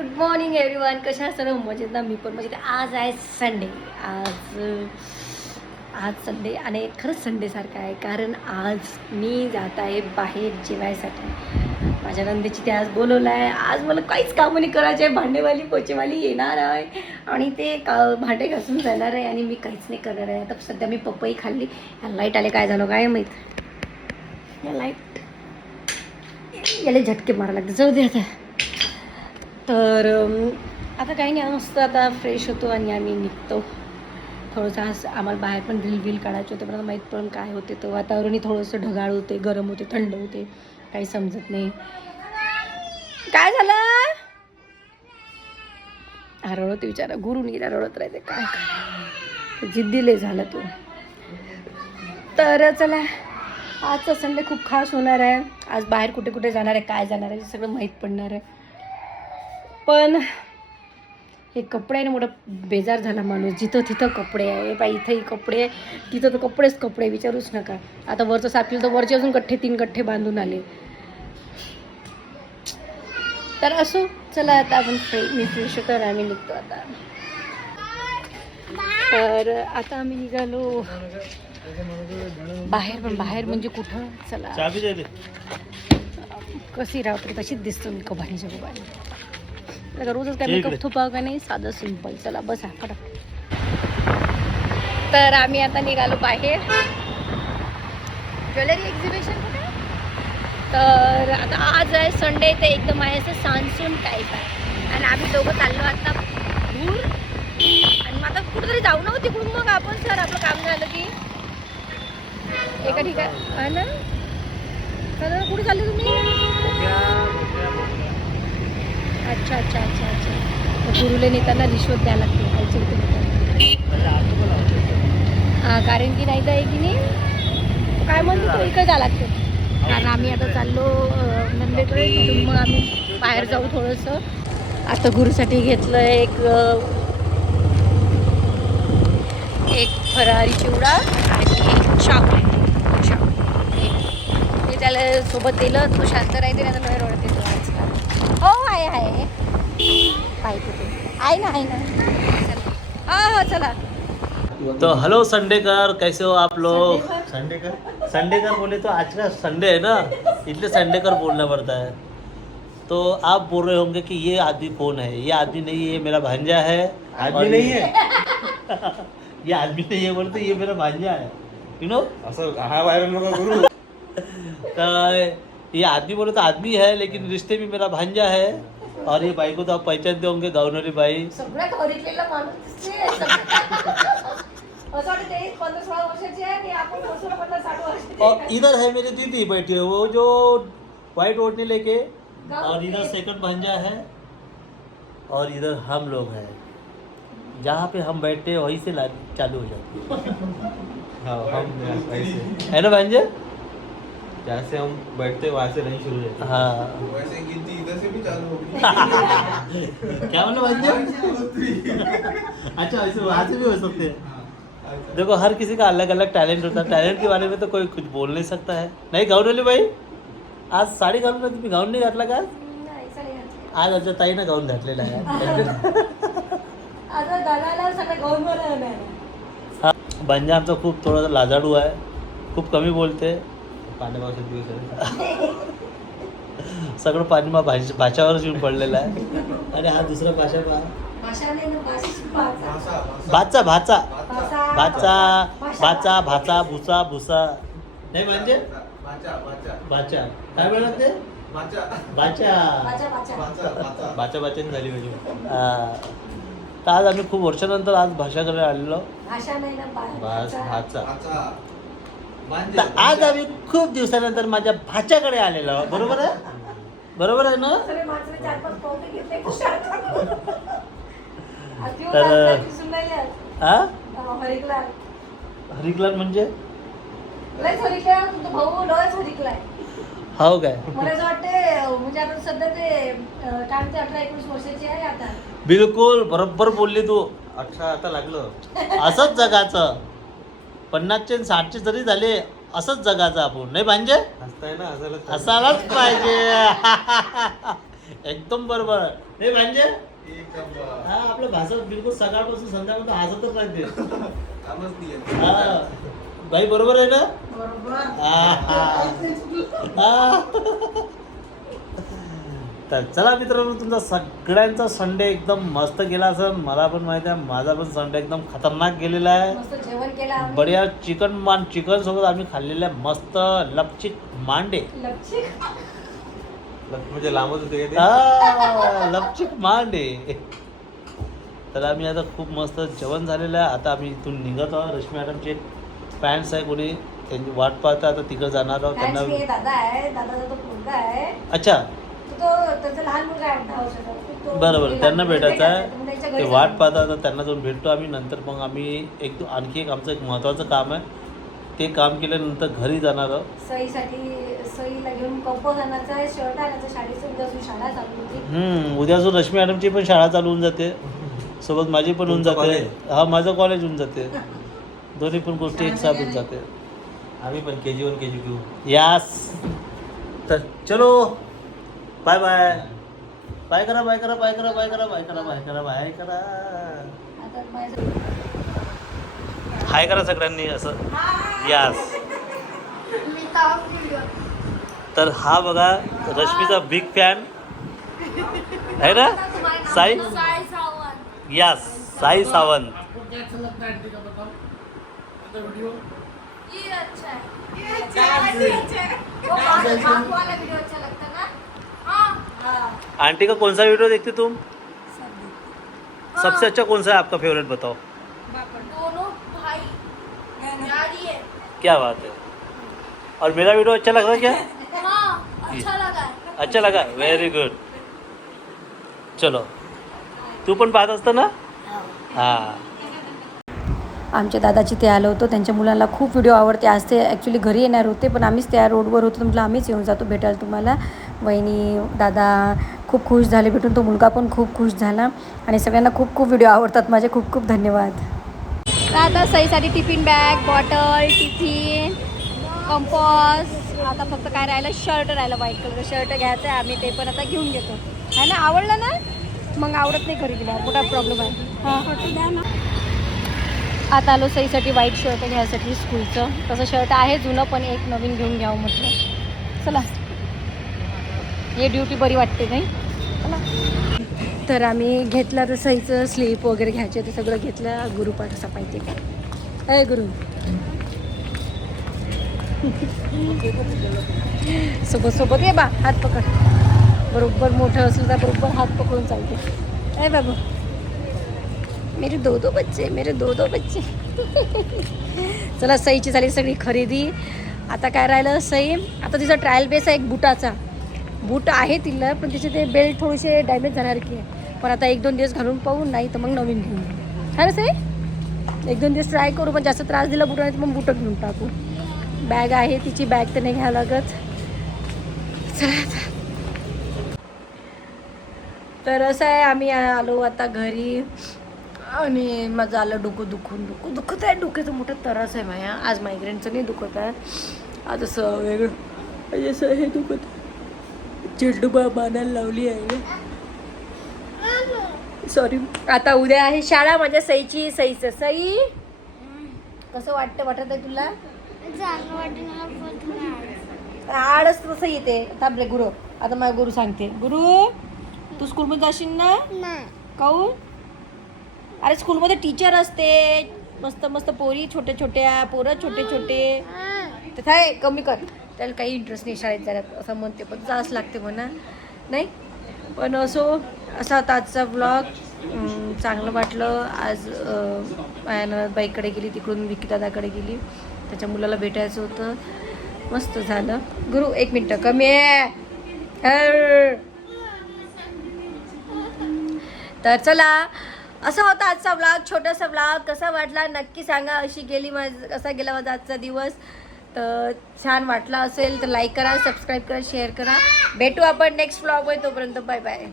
Good morning everyone कशा सर्व? मजेत ना? मी पण मजेत. आज आहे संडे आज आज संडे आणि खरंच संडेसारखं आहे कारण आज मी जात आहे बाहेर जेवायसाठी. माझ्या नंदेची ते आज बोलवलं आहे. आज मला काहीच कामं नाही करायचे आहे. भांडेवाली पोचेवाली येणार आहे. आणि ते का भांडे घासून जाणार आहे आणि मी काहीच नाही करणार आहे. आता सध्या मी पपई खाल्ली. ह्या लाइट आले काय झालं काय माहीत? या लाइट याला झटके मारा लागते जाऊ दे आता. तर आता काही नाही मस्त आता फ्रेश होतो आणि आम्ही निघतो. थोडंसं आज आम्हाला बाहेर पण रील बिल काढायचे होते पण आता माहीत पण काय होते तर वातावरणही थोडंसं ढगाळ होते गरम होते थंड होते काही समजत नाही. काय झालं? हा रडत विचारा गुरु नीरा रडत राहते काय काय जिद्दीले झालं तू. तर चला आजचा संडे खूप खास होणार आहे. आज बाहेर कुठे कुठे जाणार आहे काय जाणार आहे हे सगळं माहीत पडणार आहे. पण हे कपड्याने मोठा बेजार झाला माणूस. जिथं तिथं कपडे आहे बाई इथंही कपडे तिथं तर कपडेच कपडे विचारूच नका. आता वरचं सापील तर वरचे अजून गठ्ठे तीन गठ्ठे बांधून आले. तर असो चला आता आपण फ्रे मी फ्रेश होतो आणि आम्ही निघतो आता. तर आता आम्ही निघालो. बाहेर पण बाहेर म्हणजे कुठं? चला. कशी राहते तशीच दिसतो मी कबाडीच्या कबाडी रोजच काय. मेकअप थोपा का नाही? साधं सिंपल चला बसा फटाक तर आम्ही आता निघालो बाहेर. ज्वेलरी एक्झिबिशन तर आता आज आहे संडे ते एकदम आहे असं सानसून टाईप आहे. आणि आम्ही दोघं चाललो आता दूर. आणि मग आता कुठेतरी जाऊ ना तिकडून मग आपण सर आपलं काम झालं की. एका ठिकाणी हा ना? तर कुठे चालले तुम्ही? अच्छा अच्छा अच्छा अच्छा. गुरुले नेताना रिश्वत द्यायला लागते. खायचे होते हां कारण की नाही तर आहे की नाही काय म्हणतो तो इकडे जायला लागते. कारण आम्ही आता चाललो नंदेकडे. तिथून मग आम्ही बाहेर जाऊ थोडंसं. आता गुरुसाठी घेतलं एक एक फरारी चिवडा आणि एक चॉकलेट चॉकलेट मी त्याला सोबत दिलं तो शांत राहते नाही तर बाहेर ओळखते हो आहे आहे पाहिजे ते आहे ना आहे ना चला हा हा चला तो हेलो संडेकर कैसे हो आप लोग? संडेकर संडेकर बोले तो आज का संडे है ना? इसलिए संडेकर बोलना पड़ता है। तो आप बोल रहे होंगे कि ये आदमी कौन है? ये आदमी नहीं है ये मेरा भांजा है। आदमी नहीं है। ये आदमी नहीं है बोलते ये मेरा भांजा है। यू नो असं हा व्हायरल नका करू ये आदमी बोले तो आदमी है लेकिन रिश्ते में मेरा भांजा है। और ये भाई को तो आप पहचानते होंगे गवर्नरी भाई। ते और इधर है मेरी दीदी बैठी है वो जो व्हाइट ओढ़ने लेके और इधर सेकंड भांजा है और इधर हम लोग हैं। जहाँ पे हम बैठते हैं वहीं से चालू हो जाती है। हाँ हम ऐसे। है ना भांजे? जहाँ से हम बैठते वहाँ से नहीं शुरू रहते हाँ। वैसे गिनती इधर से भी चालू होगी। क्या बोले भांजे अच्छा ऐसे वहाँ से भी हो सकते हैं। देखो हर किसी का अलग अलग टैलेंट होता है। टॅलेंट के बारे में तो कोई कुछ बोल नहीं सकता है। नाही गाऊन भाई आज साडी घालून तुम्ही गाऊन नाही घातला का नाही, चालेल. आज आमच्या ताईनं गाऊन घातलेला आहे हा। भांजा आमचा खूप थोडासा लाजाडू आहे खूप कमी बोलते। दिवस आहे. सगळं पाणी मग भाष भाषावरच येऊन पडलेलं आहे. आणि हा दुसरा भाषा भाचा भाचा. भाचा भाचा भाचा भुसा भुसा. नाही म्हणजे? भाचा भाचा. भाचा. काय म्हणत ते? भाचा. भाचा. भाचा भाचा. बाचा बाच्याने झाली म्हणजे. तर आज आम्ही खूप वर्षानंतर आज भाषा करायला आलेलो. भाषा तर आज. आम्ही खूप दिवसानंतर माझ्या भाच्याकडे आलेलो आहोत. बरोबर आहे? बरोबर आहे ना? तर-. हा हरिकलाल म्हणजे? हो काय? म्हणजे बिलकुल बरोबर बोलली तू. अठरा आता लागलं. असंच जगाचं. पन्नासचे आणि साठचे जरी झाले असंच जगाचं आपण नाही भांजे हसताय ना हसायला असायलाच पाहिजे. एकदम बरोबर. हे म्हणजे एक नंबर हा आपलं भाषा बिलकुल सकाळपासून संध्याकाळपर्यंत हसतच राहते कामच नाही आहे. हा. बाई बरोबर आहे ना? हा, हा. हा. तर चला मित्रांनो तुमचा सगळ्यांचा संडे एकदम मस्त गेला असं मला पण माहिती आहे माझा पण संडे एकदम खतरनाक गेलेला आहे. मस्त जेवण केलं आम्ही. बढिया चिकन मान चिकन सोबत आम्ही खाल्लेले आहे मस्त लपचिक मांडे. लपचिक. म्हणजे लांबच होते लपचिक मांडे. तर आम्ही आता खूप मस्त जेवण झालेलं आहे. आता आम्ही इथून निघत आहोत. रश्मी मॅडमचे फॅन्स आहे कोणी. त्यांची वाट पाहता आता तिकडं जाणार आहोत. त्यांना अच्छा. बरोबर. त्यांना भेटायचं आहे. ते वाट जाऊ. पाहतात तर त्यांना जाऊन भेटतो आम्ही. नंतर मग आम्ही एक दो- आणखी एक आमचं एक महत्त्वाचं काम आहे. ते काम केल्यानंतर घरी जाणार उद्या अजून रश्मी मॅडमची पण शाळा चालू होऊन जाते. सोबत माझी पण होऊन जाते? हा माझं कॉलेज होऊन जाते. दोन्ही पण गोष्टी एक साथ होऊन जाते. आम्ही पण के जी वन के जी टू यास तर चलो. बाय बाय बाय करा बाय करा बाय करा बाय करा बाय करा बाय करा बाय करा हाय करा सगळ्यांनी असं यास तर हा बघा रश्मीचा बिग फॅन आहे ना साई यास साई सावंत आंटी का कौन सा वीडियो देखते तुम? सबसे अच्छा कौन सा है आपका फेवरेट बताओ? दोनों भाई यारी है। क्या बात है। और मेरा वीडियो अच्छा लग रहा है क्या? हाँ अच्छा लगा है। अच्छा लगा व्हेरी गुड चलो। तू पण पाहत असतं ना? हां। आमच्या दादाची ते आलं होतं त्यांच्या मुलांना खूप व्हिडिओ आवडते. आज ते ॲक्च्युली घरी येणार होते पण आम्हीच त्या रोडवर होतो म्हटलं आम्हीच येऊन जातो भेटायला तुम्हाला. वहिनी दादा खूप खुश झाले भेटून तो मुलगा पण खूप खुश झाला आणि सगळ्यांना खूप खूप व्हिडिओ आवडतात. माझे खूप खूप धन्यवाद. आता सईसाठी tiffin bag bottle tiffin compass आता फक्त काय राहिलं? शर्ट राहिलं व्हाईट कलरचं शर्ट घ्यायचं आहे आम्ही ते पण आता घेऊन घेतो. है ना? आवडलं ना? मग आवडत नाही घरी गेल्यावर मोठा प्रॉब्लेम आहे. हां. द्या ना आता आलो सईसाठी व्हाईट शर्ट घ्यायसाठी स्कूलचं तसं शर्ट आहे जुनं पण एक नवीन घेऊन घ्यावं म्हटलं. चला. हे ड्युटी बरी वाटते नाही? चला. तर आम्ही घेतला तर सहीचं स्लीप वगैरे घ्यायचे ते सगळं घेतलं. गुरुपाठ असा पाहिजे का अय गुरु. सोबत सोबत ये बा हात पकड. बरोबर मोठं असलं तर बरोबर हात पकडून चालते. अय बाबू. मेरे दो दो बच्चे मेरे दो दो बच्चे. चला सईची झाली सगळी खरेदी. आता काय राहिलं सई? आता तिचा ट्रायल बेस आहे एक बुटाचा. बूट आहे तिला पण तिचे ते बेल्ट थोडेसे डॅमेज झाल्यासारखी आहे. पण आता एक दोन दिवस घालून पाहू नाही तर मग नवीन घेऊन खरंच आहे एक दोन दिवस ट्राय करू पण जास्त त्रास दिला बुटाने तर मग बुटं घेऊन टाकू. बॅग आहे तिची बॅग तर नाही घ्यावं लागत. चला तर असं आहे आम्ही आलो आता घरी. आणि माझं आलं डोकं दुखून डोकं दुखत आहे डोक्याचं मोठं त्रास आहे माझ्या. आज मायग्रेनचं नाही दुखत आहे. आज असं वेगळं असं हे दुखत चेंडूबा बाणाला लावली आहे सॉरी आता उद्या आहे शाळा माझ्या सईची सईचं. सई? कसं वाटतं? वाटत आहे तुला? आडच तसं येते. थांबले गुरु. आता माझ्या गुरु सांगते. गुरु तू स्कूलमध्ये जाशील ना? काऊन अरे स्कूलमध्ये टीचर असते. मस्त मस्त पोरी छोट्या छोट्या पोरं छोटे छोटे तर काय कमी कर. त्याला काही इंटरेस्ट नाही शाळेत जाण्यात असं म्हणते पण जास लागते म्हणा. नाही? पण असो असा आता आजचा ब्लॉग चांगलं वाटलं. आज बाईकडे गेली तिकडून विकीदादाकडे गेली. त्याच्या मुलाला भेटायचं होतं. मस्त झालं. गुरु एक मिनटं. कमी आहे. तर चला असा होता आजचा ब्लॉग छोटासा ब्लॉग कसा वाटला नक्की सांगा. अशी गेली माझ कसा गेला माझा आजचा दिवस. तर छान वाटला असेल तर लाईक करा सबस्क्राईब करा शेअर करा. भेटू आपण नेक्स्ट व्लॉगमध्ये तोपर्यंत बाय बाय